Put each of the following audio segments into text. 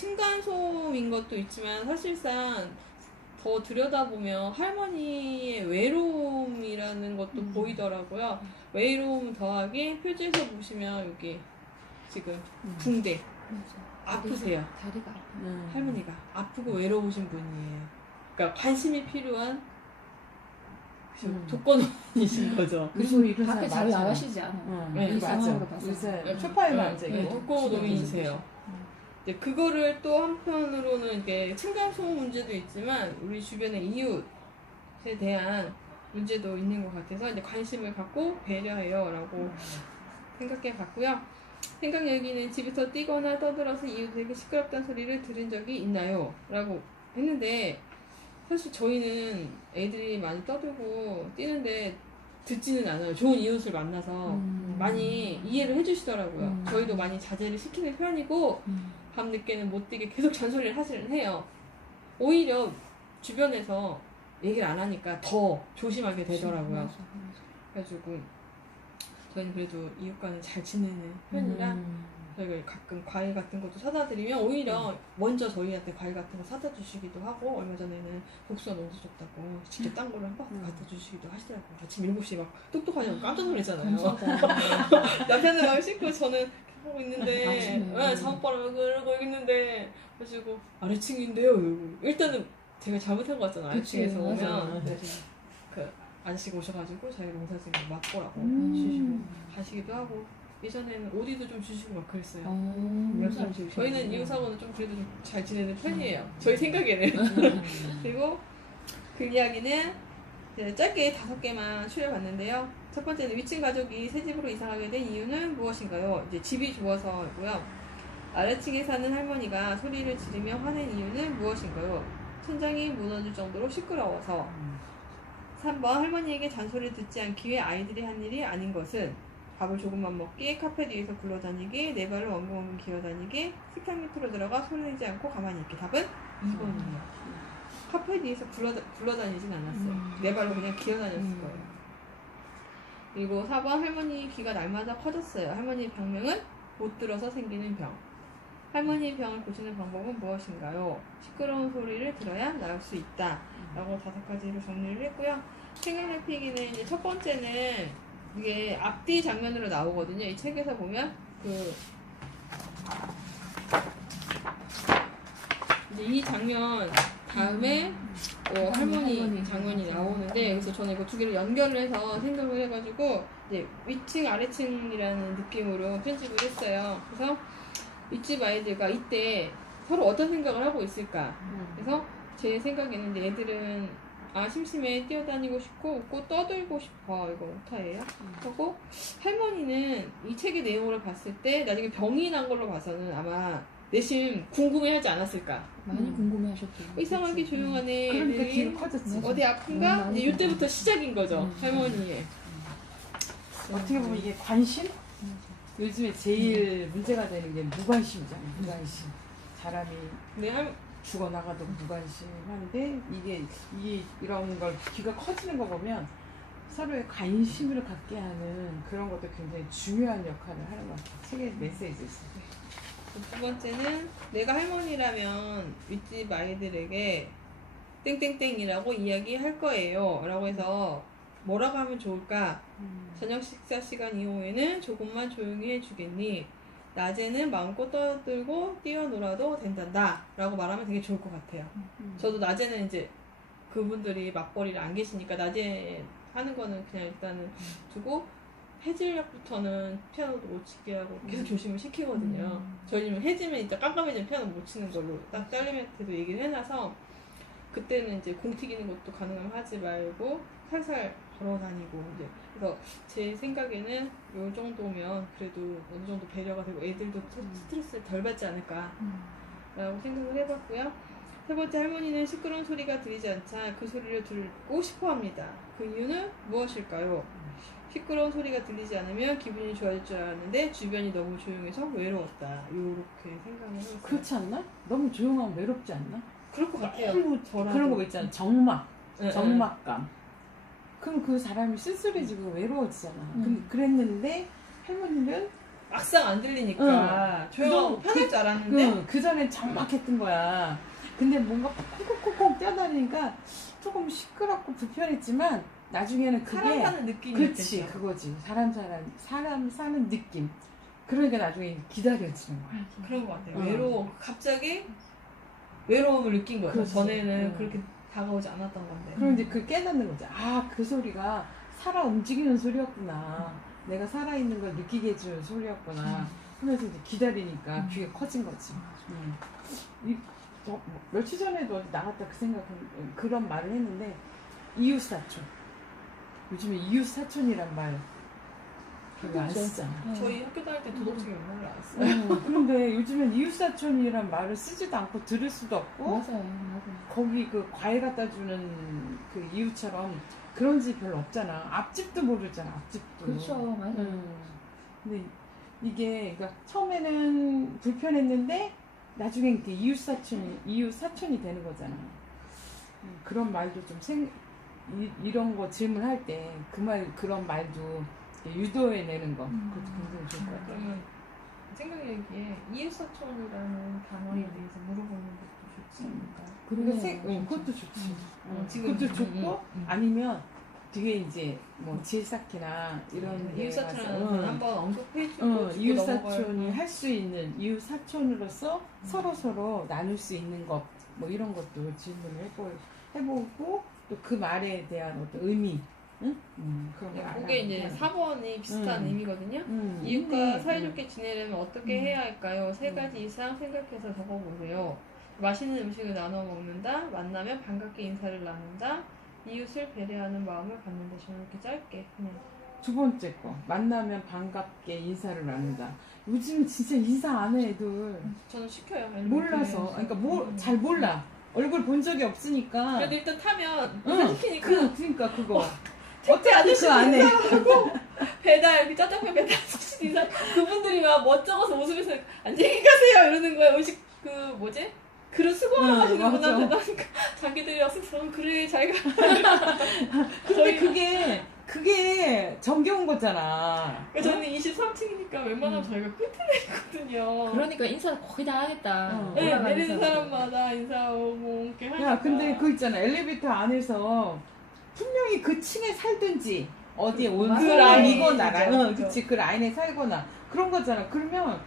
층간소음인 것도 있지만 사실상 더 들여다보면 할머니의 외로움이라는 것도 보이더라고요. 외로움 더하기 표지에서 보시면 여기 지금 붕대 아프세요. 다리가 아파. 할머니가 아프고 외로우신 분이에요. 그러니까 관심이 필요한 독거노인이신 거죠. 그리고 이런 밖에 잘 나가시지 않아. 네, 이 상황으로 봐서. 요새 소파에만 앉아 네, 있고 독거노인이세요. 이제 그거를 또 한편으로는 이게 층간소음 문제도 있지만 우리 주변의 이웃에 대한 문제도 있는 것 같아서 이제 관심을 갖고 배려해요라고 생각해 봤고요. 생각 여기는 집에서 뛰거나 떠들어서 이웃에게 시끄럽다는 소리를 들은 적이 있나요? 라고 했는데 사실 저희는 애들이 많이 떠들고 뛰는데 듣지는 않아요. 좋은 이웃을 만나서 많이 이해를 해주시더라고요. 저희도 많이 자제를 시키는 편이고 밤늦게는 못 뛰게 계속 잔소리를 하시는 해요. 오히려 주변에서 얘기를 안 하니까 더 조심하게 되더라고요. 그래가지고 저희는 그래도 이웃과는 잘 지내는 편이라 저희가 가끔 과일 같은 것도 사다 드리면 오히려 먼저 저희한테 과일 같은 거 사다 주시기도 하고 얼마 전에는 복숭아 너무 좋다고 직접 딴 거를 한 박스 갖다 주시기도 하시더라고요. 아침 7시에 막 똑똑하냐고 깜짝 놀랐잖아요. 남편은 막 씻고 저는 하고 있는데 잠옷바람을 그러고 있는데 그래가지고 아래층인데요. 일단은 제가 잘못한 거 같잖아요. 아래층에서 오면 그 아저씨가 오셔가지고 자기 농사지은 거 맛보라고 주시고 가시기도 하고 예전에는 오디도 좀 주시고 막 그랬어요. 저희는 이웃하고는 좀 그래도 좀 잘 지내는 편이에요. 저희 생각에는. 그리고 그 이야기는 짧게 5개만 추려봤는데요. 첫 번째는 위층 가족이 새 집으로 이사하게 된 이유는 무엇인가요? 이제 집이 좋아서고요. 아래층에 사는 할머니가 소리를 지르며 화낸 이유는 무엇인가요? 천장이 무너질 정도로 시끄러워서. 3번 할머니에게 잔소리를 듣지 않기 위해 아이들이 한 일이 아닌 것은 밥을 조금만 먹기, 카페 뒤에서 굴러다니기, 네 발을 엉금엉금 기어다니기, 식탁 밑으로 들어가 소리내지 않고 가만히 있기. 답은 2번이에요. 카페 뒤에서 굴러다니진 않았어요. 네 발로 그냥 기어다녔을 거예요. 그리고 4번 할머니 귀가 날마다 커졌어요. 할머니 병명은 못 들어서 생기는 병. 할머니 병을 고치는 방법은 무엇인가요? 시끄러운 소리를 들어야 나을 수 있다. 라고 5가지로 정리를 했고요. 생각날 필기는 이제 첫 번째는 이게 앞뒤 장면으로 나오거든요. 이 책에서 보면 이제 이 장면 다음에 할머니 장면이 나오는데 그래서 저는 이거 2개를 연결을 해서 생각을 해가지고 이제 위층 아래층이라는 느낌으로 편집을 했어요. 그래서 윗집 아이들과 이때 서로 어떤 생각을 하고 있을까. 그래서 제 생각에는 이제 애들은 심심해 뛰어다니고 싶고 웃고 떠들고 싶어. 이거 오타예요. 하고 할머니는 이 책의 내용을 봤을 때 나중에 병이 난 걸로 봐서는 아마 내심 궁금해하지 않았을까. 많이 궁금해하셨죠. 이상하게 조용하네. 그러니까 뒤로 커졌지. 어디 아픈가? 이제 이때부터 시작인 거죠. 할머니의. 어떻게 보면 이게 관심? 요즘에 제일 문제가 되는 게 무관심이잖아요. 무관심. 사람이 죽어나가도 무관심한데 이게 이런 걸 귀가 커지는 거 보면 서로의 관심을 갖게 하는 그런 것도 굉장히 중요한 역할을 하는 것 같아요. 책의 메시지 있어요. 2번째는 내가 할머니라면 윗집 아이들에게 땡땡땡이라고 이야기할 거예요. 라고 해서 뭐라고 하면 좋을까? 저녁 식사 시간 이후에는 조금만 조용히 해주겠니? 낮에는 마음껏 떠들고 뛰어놀아도 된단다 라고 말하면 되게 좋을 것 같아요. 저도 낮에는 이제 그분들이 맞벌이를 안 계시니까 낮에 하는 거는 그냥 일단은 두고 해질녘부터는 피아노도 못 치게 하고 계속 조심을 시키거든요. 저희는 해지면 이제 깜깜해지면 피아노 못 치는 걸로 딱 딸내미한테도 얘기를 해놔서 그때는 이제 공 튀기는 것도 가능하면 하지 말고 살살 걸어다니고 이제 그래서 제 생각에는 요 정도면 그래도 어느 정도 배려가 되고 애들도 스트레스를 덜 받지 않을까 라고 생각을 해봤고요. 3번째 할머니는 시끄러운 소리가 들리지 않자 그 소리를 듣고 싶어 합니다. 그 이유는 무엇일까요? 시끄러운 소리가 들리지 않으면 기분이 좋아질 줄 알았는데 주변이 너무 조용해서 외로웠다. 요렇게 생각을 해봤어요. 그렇지 않나? 너무 조용하면 외롭지 않나? 그럴 것 같아요. 그런 거 있잖아. 적막감. 그럼 그 사람이 쓸쓸해지고 외로워지잖아. 근데 그랬는데 할머니는 막상 안 들리니까 조용하고 편할 줄 알았는데 그 전엔 적막했던 거야. 근데 뭔가 콩콩콩콩 뛰어다니니까 조금 시끄럽고 불편했지만 나중에는 그게 사람 사는 느낌이 그렇지 있겠죠. 그거지. 사람 사는 느낌. 그러니까 나중에 기다려지는 거야. 그런 것 같아요. 어. 외로워. 갑자기 외로움을 느낀 거예요. 그렇지. 전에는 그렇게 다가오지 않았던 건데. 그럼 이제 그 깨닫는 거지. 아, 그 소리가 살아 움직이는 소리였구나. 내가 살아있는 걸 느끼게 해주는 소리였구나. 하면서 이제 기다리니까 귀가 커진 거지. 며칠 전에도 어디 나갔다 그런 말을 했는데, 이웃사촌. 요즘에 이웃사촌이란 말 별로 안 그렇죠. 쓰잖아. 저희 학교 다닐 때 도덕책이 얼마나 나왔어요. 그런데 요즘엔 이웃사촌이란 말을 쓰지도 않고 들을 수도 없고, 맞아요. 거기 그 과일 갖다 주는 그 이웃처럼 그런 집 별로 없잖아. 앞집도 모르잖아. 앞집도. 그렇죠. 맞아요. 근데 이게 그러니까 처음에는 불편했는데 나중엔 이렇게 이웃사촌이 되는 거잖아. 그런 말도 좀 이런 거 질문할 때 그런 말도 유도해내는 거 그것도 굉장히 좋을 것 같아. 그러면 생각하기에 이웃사촌이라는 단어에 대해서 물어보는 것도 좋지 않을까? 그러네요. 그것도 좋지. 지금 그것도 좋고 아니면 뒤에 이제 뭐 지혜쌓기나 이런 데 이웃사촌을 가서, 한번 언급해주고 이웃사촌이 할 수 있는 이웃사촌으로서 서로 나눌 수 있는 것 뭐 이런 것도 질문을 해보고 또 그 말에 대한 어떤 의미 그런 거 그게 이제 4번이 비슷한 의미거든요. 이웃과 네. 사이좋게 지내려면 어떻게 해야 할까요? 3가지 이상 생각해서 적어보세요. 맛있는 음식을 나눠 먹는다. 만나면 반갑게 인사를 나눈다. 이웃을 배려하는 마음을 갖는다. 저는 이렇게 짧게 그냥. 두 번째 거 만나면 반갑게 인사를 나눈다. 요즘 진짜 인사 안 해 애들. 저는 시켜요. 몰라서 그러니까 잘 몰라. 얼굴 본 적이 없으니까. 그래도 일단 타면 인사 시키니까 그러니까 그거. 택배 아저씨 그거 안 해. 인사하고 배달 그 짜장면 배달 아저씨 인사 그분들이 막 멋쩍어서 웃으면서 안녕히 가세요 이러는 거야. 음식 그 뭐지? 그릇 수거하러 가시는구나. 맞아. 자기들이 왔을 때 그래 자기가 근데 그게 정겨운 거잖아. 저는 23층이니까 웬만하면 저희가 끝에 내거든요. 그러니까 인사 거의 다 하겠다. 네, 네, 올라가는 내리는 사람들. 사람마다 인사하고 이렇게 하니까. 야, 근데 그 있잖아. 엘리베이터 안에서 분명히 그 층에 살든지 어디에 맞아요. 온수라이거나 그죠. 그치 그 라인에 살거나 그런 거잖아. 그러면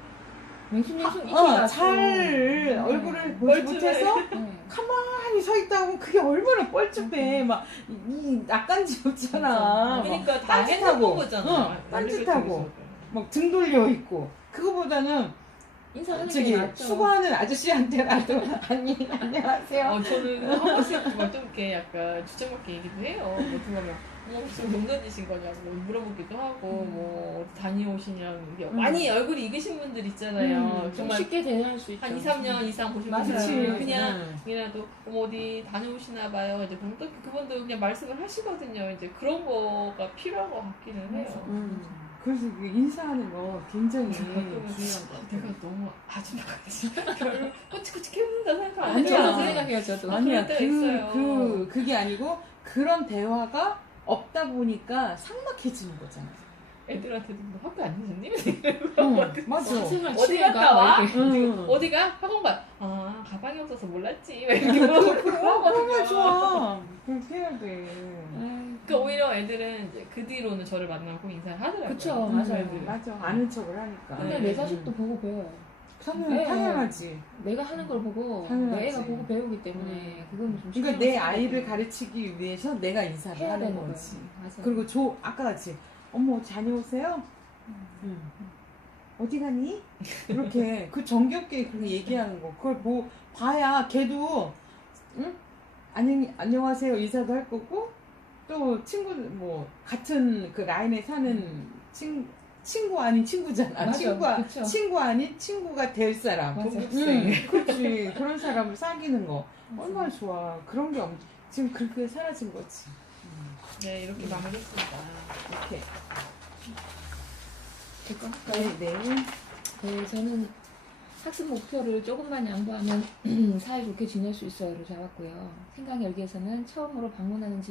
맹수맹수 익혀가지고. 잘 얼굴을 보지 못해서 네. 가만히 서 있다고 그게 얼마나 뻘쭘해. 막 이 낯간지 없잖아. 그러니까 다 딴짓하고. 해놓은 거잖아. 딴짓하고. 막 등 돌려 있고 그거보다는 인사하는 게 저기 낫죠. 수고하는 아저씨한테라도 안녕하세요. 저는 한 번씩 막 좀 이렇게 약간 주책맞게 얘기도 해요. 뭐 누가 혹시 돈 던지신 거냐고 물어보기도 하고 뭐 어디 다녀오시냐고 이게 많이 얼굴이 익으신 분들 있잖아요. 좀 정말 쉽게 대할 수 있죠. 한 2, 3년 이상 보신 맞아요. 분들 그치. 그냥 이라도 어디 다녀오시나 봐요. 이제 보면 또 그분도 그냥 말씀을 하시거든요. 이제 그런 거가 필요한 것 같기는 해요. 그래서 그 인사하는 거 굉장히 그러면 중요한 거 같아. 내가 너무 아줌마같이 별로 꼬치꼬치 키운다 생각 아니야. 저도 그 생각해요. 저도. 아니야, 그럴 때가 있어요. 그게 아니고 그런 대화가 없다 보니까 삭막해지는 거잖아. 애들한테도 뭐 학교 안 다녔니? 맞아. 생활 어디 취해가 갔다 와? 이렇게. 어디가? 학원 가. 아 가방이 없어서 몰랐지. 막 이렇게 물어보고 그런 거 하거든요. 좋아. 그렇게 해야 돼. 그러니까 오히려 애들은 이제 그 뒤로는 저를 만나고 인사를 하더라고요. 그쵸, 맞아요. 애들은. 맞아. 아는 척을 하니까. 근데 내 자식도 보고 배워요. 당연하지. 내가 하는 걸 보고 당연하지. 내 애가 보고 배우기 때문에 그건 좀 그러니까 신경 내 써야 아이를 돼요. 가르치기 위해서 내가 인사를 해야 하는 되는 거지. 거예요. 맞아. 그리고 아까 같이 어머 다녀오세요? 어디 가니? 이렇게 그 정겹게 그렇게 얘기하는 거 그걸 뭐 봐야 걔도 응? 안녕하세요 인사도 할 거고 또 친구들 뭐 같은 그 라인에 사는 친구 아닌 친구잖아. 맞아, 그쵸. 친구 아닌 친구가 될 사람. 맞아. 그렇지. 그런 사람을 사귀는 거 얼마나 좋아. 그런 게 지금 그렇게 사라진 거지. 네 이렇게 마무리했습니다. 이렇게. 될까 할까요? 네. 네, 저는 학습 목표를 조금만 양보하면 사이좋게 지낼 수 있어요를 잡았고요. 생각 열기에서는 처음으로 방문하는 집